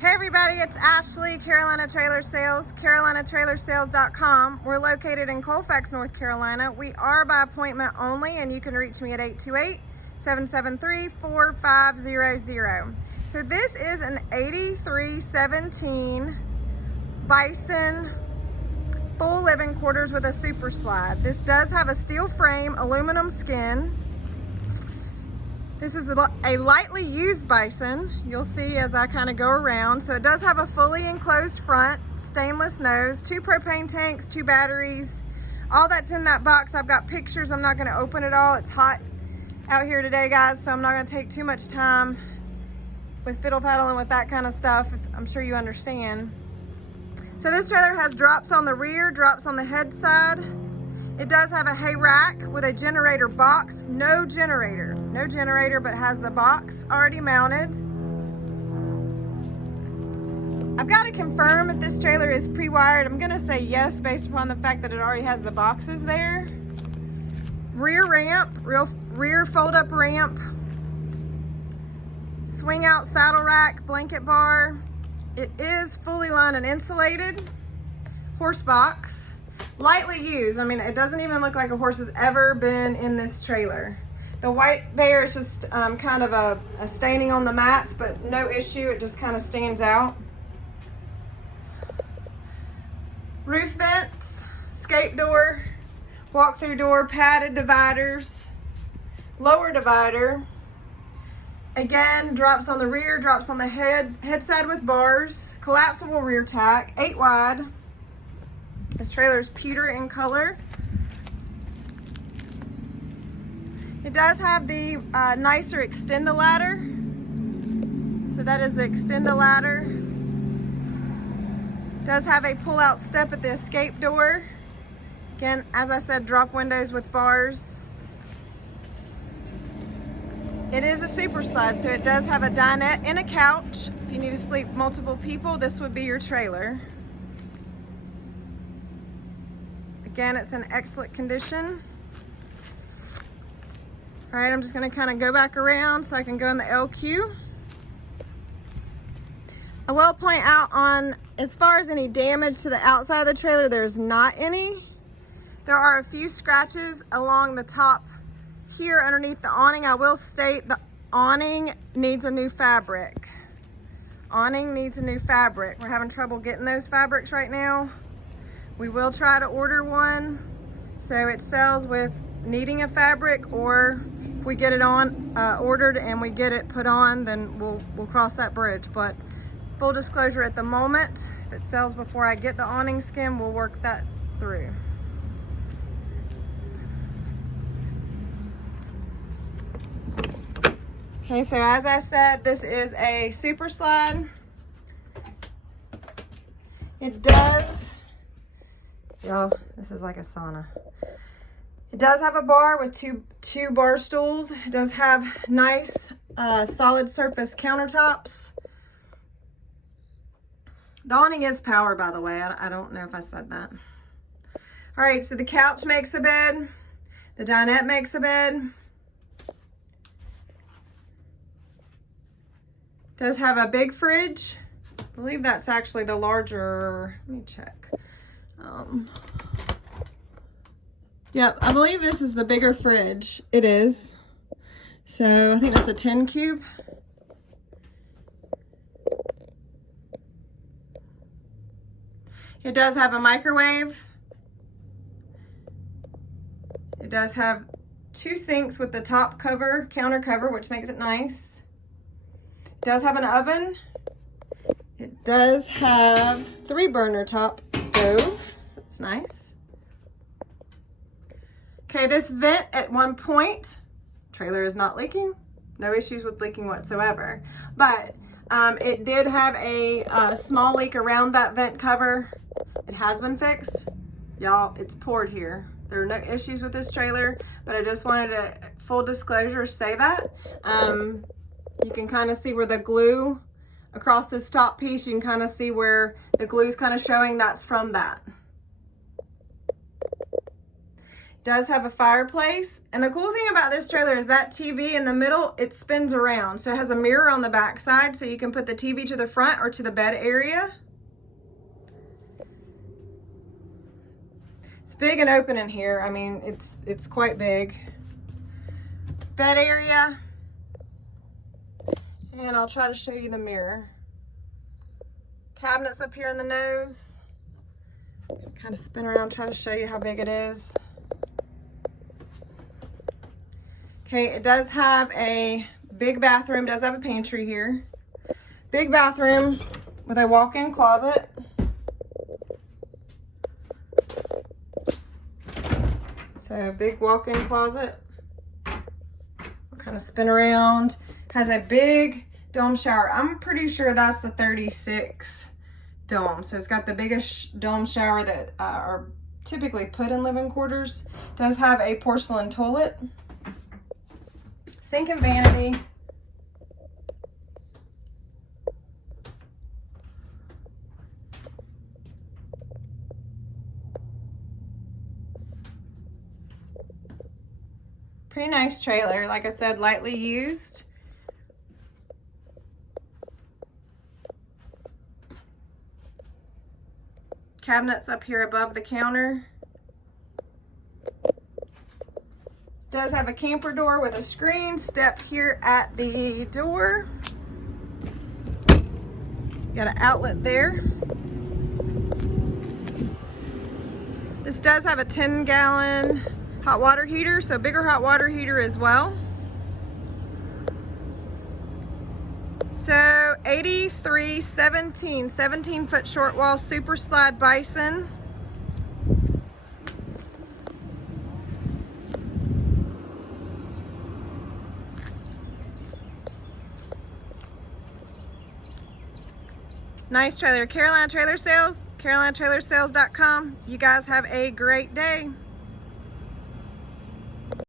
Hey everybody, it's Ashley, Carolina Trailer Sales, carolinatrailersales.com. We're located in Colfax, North Carolina. We are by appointment only, and you can reach me at 828-773-4500. So this is an 8317 Bison full living quarters with a super slide. This does have a steel frame, aluminum skin. This is a lightly used Bison. You'll see as I kind of go around. So it does have a fully enclosed front, stainless nose, 2 propane tanks, 2 batteries. All that's in that box. I've got pictures. I'm not going to open it all. It's hot out here today, guys, so I'm not going to take too much time with fiddle faddling with that kind of stuff. I'm sure you understand. So this trailer has drops on the rear, drops on the head side. It does have a hay rack with a generator box. No generator, but has the box already mounted. I've got to confirm if this trailer is pre-wired. I'm gonna say yes based upon the fact that it already has the boxes there. Rear ramp, rear fold-up ramp. Swing out saddle rack, blanket bar. It is fully lined and insulated. Horse box. Lightly used. I mean, it doesn't even look like a horse has ever been in this trailer. The white there is just kind of a staining on the mats, but no issue. It just kind of stands out. Roof vents, escape door, walk-through door, padded dividers, lower divider. Again, drops on the rear, drops on the head side with bars, collapsible rear tack, 8 wide. This trailer is pewter in color. It does have the nicer extend-a-ladder. So that is the extend-a-ladder. Does have a pull-out step at the escape door. Again, as I said, drop windows with bars. It is a super slide, so it does have a dinette and a couch. If you need to sleep multiple people, this would be your trailer. Again, it's in excellent condition. All right, I'm just gonna kind of go back around so I can go in the LQ. I will point out on, as far as any damage to the outside of the trailer, there's not any. There are a few scratches along the top here underneath the awning. I will state the awning needs a new fabric. Awning needs a new fabric. We're having trouble getting those fabrics right now. We will try to order one, so it sells with needing a fabric, or if we get it on ordered and we get it put on, then we'll cross that bridge. But full disclosure, at the moment, if it sells before I get the awning skin, we'll work that through. Okay, so as I said, this is a super slide. It does, y'all, this is like a sauna. It does have a bar with two bar stools. It does have nice solid surface countertops. The awning is power, by the way. I don't know if I said that. All right, so the couch makes a bed. The dinette makes a bed. Does have a big fridge. I believe that's actually the larger, let me check. Yeah, I believe this is the bigger fridge. It is. So I think that's a 10 cube. It does have a microwave. It does have 2 sinks with the top cover, counter cover, which makes it nice. It does have an oven. It does have 3 burner top stove, so it's nice. Okay, this vent at one point, trailer is not leaking. No issues with leaking whatsoever. But it did have a small leak around that vent cover. It has been fixed. Y'all, it's poured here. There are no issues with this trailer, but I just wanted to, full disclosure, say that. You can kind of see where the glue across this top piece, you can kind of see where the glue is kind of showing. That's from that. Does have a fireplace. And the cool thing about this trailer is that TV in the middle, it spins around. So it has a mirror on the back side, so you can put the TV to the front or to the bed area. It's big and open in here. I mean, it's quite big. Bed area. And I'll try to show you the mirror. Cabinets up here in the nose. Kind of spin around, try to show you how big it is. Okay, it does have a big bathroom, does have a pantry here. Big bathroom with a walk-in closet. So big walk-in closet. We'll kind of spin around. Has a big dome shower. I'm pretty sure that's the 36 dome. So it's got the biggest dome shower that are typically put in living quarters. Does have a porcelain toilet. Sink and vanity. Pretty nice trailer. Like I said, lightly used. Cabinets up here above the counter. Does have a camper door with a screen. Step here at the door. Got an outlet there. This does have a 10-gallon hot water heater, so bigger hot water heater as well. So 17-foot short wall super slide Bison. Nice trailer. Carolina Trailer Sales, CarolinaTrailerSales.com. You guys have a great day.